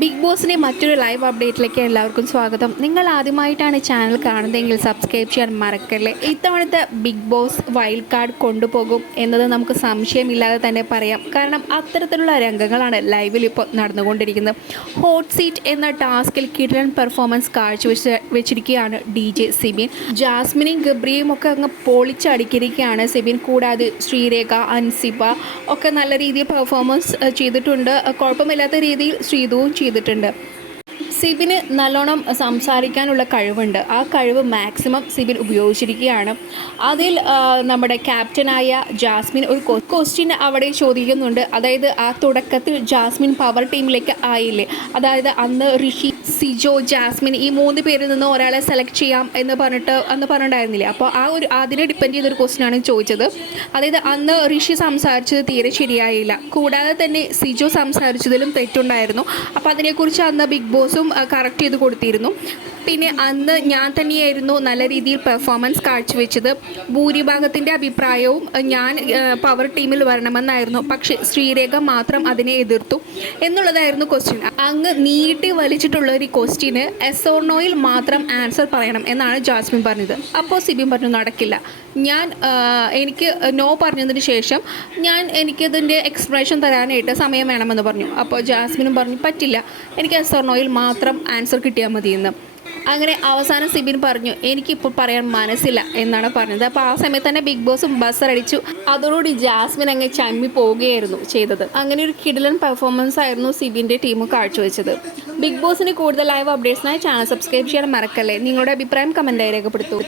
Big ബോസിന്റെ മറ്റൊരു live അപ്ഡേറ്റിലേക്ക് എല്ലാവർക്കും സ്വാഗതം. നിങ്ങൾ ആദ്യമായിട്ടാണ് ചാനൽ കാണുന്നതെങ്കിൽ സബ്സ്ക്രൈബ് ചെയ്യാൻ മറക്കല്ലേ. ഇത്തവണത്തെ ബിഗ് ബോസ് വൈൽഡ് കാർഡ് കൊണ്ടുപോകും എന്നത് നമുക്ക് സംശയമില്ലാതെ തന്നെ പറയാം. കാരണം അത്തരത്തിലുള്ള രംഗങ്ങളാണ് ലൈവിൽ ഇപ്പോൾ നടന്നുകൊണ്ടിരിക്കുന്നത്. ഹോട്ട് സീറ്റ് എന്ന ടാസ്കിൽ കിടലൻ പെർഫോമൻസ് കാഴ്ചവെച്ച് വെച്ചിരിക്കുകയാണ് ഡി ജെ സിബിൻ. ജാസ്മിനും ഗബ്രിയും ഒക്കെ അങ്ങ് പൊളിച്ചടിക്കിരിക്കുകയാണ് സിബിൻ. കൂടാതെ ശ്രീരേഖ അൻസിബ ഒക്കെ നല്ല രീതിയിൽ പെർഫോമൻസ് ചെയ്തിട്ടുണ്ട്. കുഴപ്പമില്ലാത്ത രീതിയിൽ ശ്രീതുവും ചെയ്തിട്ടുണ്ട്. സിബിന് നല്ലോണം സംസാരിക്കാനുള്ള കഴിവുണ്ട്. ആ കഴിവ് മാക്സിമം സിബിൻ ഉപയോഗിച്ചിരിക്കുകയാണ്. അതിൽ നമ്മുടെ ക്യാപ്റ്റനായ ജാസ്മിൻ ഒരു ക്വസ്റ്റ്യൻ അവിടെ ചോദിക്കുന്നുണ്ട്. അതായത് ആ തുടക്കത്തിൽ ജാസ്മിൻ പവർ ടീമിലേക്ക് ആയില്ലേ? അതായത് അന്ന് ഋഷി സിജോ ജാസ്മിൻ ഈ മൂന്ന് പേരിൽ നിന്ന് ഒരാളെ സെലക്ട് ചെയ്യാം എന്ന് പറഞ്ഞിട്ട് അന്ന് പറഞ്ഞിട്ടുണ്ടായിരുന്നില്ലേ? അപ്പോൾ ആ ഒരു അതിനെ ഡിപ്പെൻഡ് ചെയ്തൊരു ക്വസ്റ്റ്യൻ ആണ് ചോദിച്ചത്. അതായത് അന്ന് ഋഷി സംസാരിച്ചത് തീരെ ശരിയായില്ല. കൂടാതെ തന്നെ സിജോ സംസാരിച്ചതിലും തെറ്റുണ്ടായിരുന്നു. അപ്പോൾ അതിനെക്കുറിച്ച് അന്ന് ബിഗ് ബോസും കറക്റ്റ് ചെയ്ത് കൊടുത്തിരുന്നു. പിന്നെ അന്ന് ഞാൻ തന്നെയായിരുന്നു നല്ല രീതിയിൽ പെർഫോമൻസ് കാഴ്ചവെച്ചത്. ഭൂരിഭാഗത്തിന്റെ അഭിപ്രായവും ഞാൻ പവർ ടീമിൽ വരണമെന്നായിരുന്നു. പക്ഷേ ശ്രീരേഖ മാത്രം അതിനെ എതിർത്തു എന്നുള്ളതായിരുന്നു ക്വസ്റ്റ്യൻ അങ്ങ് നീട്ടി വലിച്ചിട്ടുള്ള ഒരു ക്വസ്റ്റ്യന് എസ് ഓർണോയിൽ മാത്രം ആൻസർ പറയണം എന്നാണ് ജാസ്മിൻ പറഞ്ഞത്. അപ്പോൾ സിബിൻ പറഞ്ഞു നടക്കില്ല. ഞാൻ എനിക്ക് നോ പറഞ്ഞതിന് ശേഷം ഞാൻ എനിക്കതിന്റെ എക്സ്പ്രഷൻ തരാനായിട്ട് സമയം വേണമെന്ന് പറഞ്ഞു. അപ്പോൾ ജാസ്മിനും പറഞ്ഞു പറ്റില്ല. എനിക്ക് എസ് ഓർണോയിൽ മാത്രം ആൻസർ കിട്ടിയാൽ മതിയെന്ന്. അങ്ങനെ അവസാനം സിബിൻ പറഞ്ഞു എനിക്കിപ്പോൾ പറയാൻ മനസ്സില്ല എന്നാണ് പറഞ്ഞത്. അപ്പോൾ ആ സമയത്ത് തന്നെ ബിഗ് ബോസും ബസർ അടിച്ചു. അതോടുകൂടി ജാസ്മിൻ അങ്ങ് ചമ്മി പോവുകയായിരുന്നു ചെയ്തത്. അങ്ങനെ ഒരു കിടിലൻ പെർഫോമൻസ് ആയിരുന്നു സിബിന്റെ ടീം കാഴ്ചവെച്ചത്. ബിഗ് ബോസിന് കൂടുതൽ ലൈവ് അപ്ഡേറ്റ്സിനായി ചാനൽ സബ്സ്ക്രൈബ് ചെയ്യാൻ മറക്കല്ലേ? നിങ്ങളുടെ അഭിപ്രായം കമന്റായി രേഖപ്പെടുത്തൂ.